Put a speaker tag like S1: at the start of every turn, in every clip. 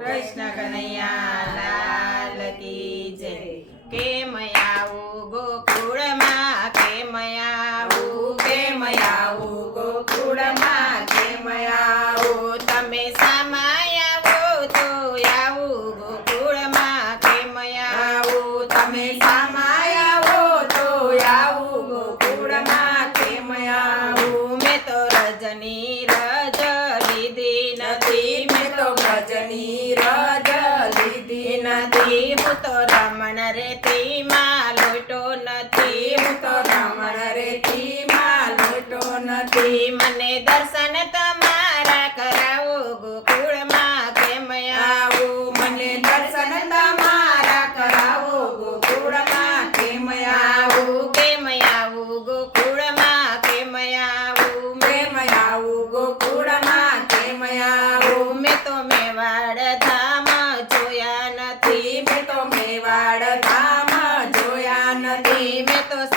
S1: કૃષ્ણ કનૈયા કી જય. કેમ આવું ગોકુળમાં કેમ આવું કેમ આવું ગોકુળમાં કેમ આવું તમે સમાયાવો તો આવું ગોકુળમાં કેમ આવું તમે સમાયાવો તો આવું ગોકુળમાં કેમ આવું મેં તો રજની નથી તો રમણ રેતી માં લોટો નથી હું તો રમણ રેતી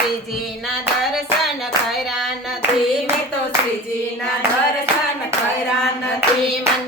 S1: શ્રીજીના દર્શન કર્યા નથી. મેં તો શ્રીજીના દર્શન કર્યા નથી. મને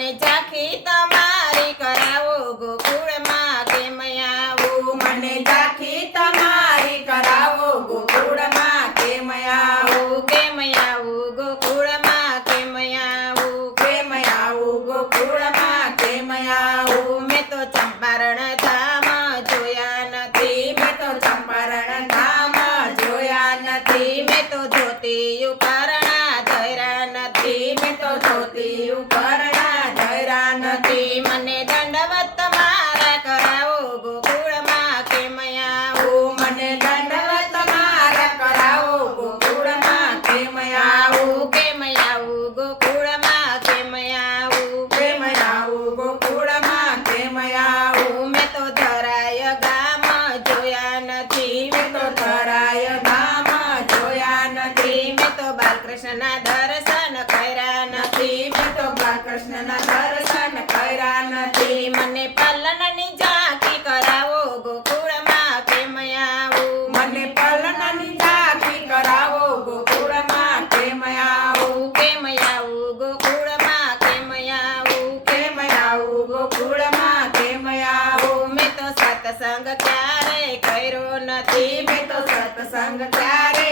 S1: દર્શન દર્શન કર્યા નથી. મને પાલનની જાતિ કરાવો ગોકુળમાં કેમ આવું. મને પાલનની જાતિ કરાવો ગોકુળમાં કેમ આવું. કેમ આવું ગોકુળમાં કેમ આવું. કેમ આવું ગોકુળમાં કેમ આવું. મેં તો સત્સંગ ક્યારે કર્યો નથી. મેં તો સત્સંગ ક્યારે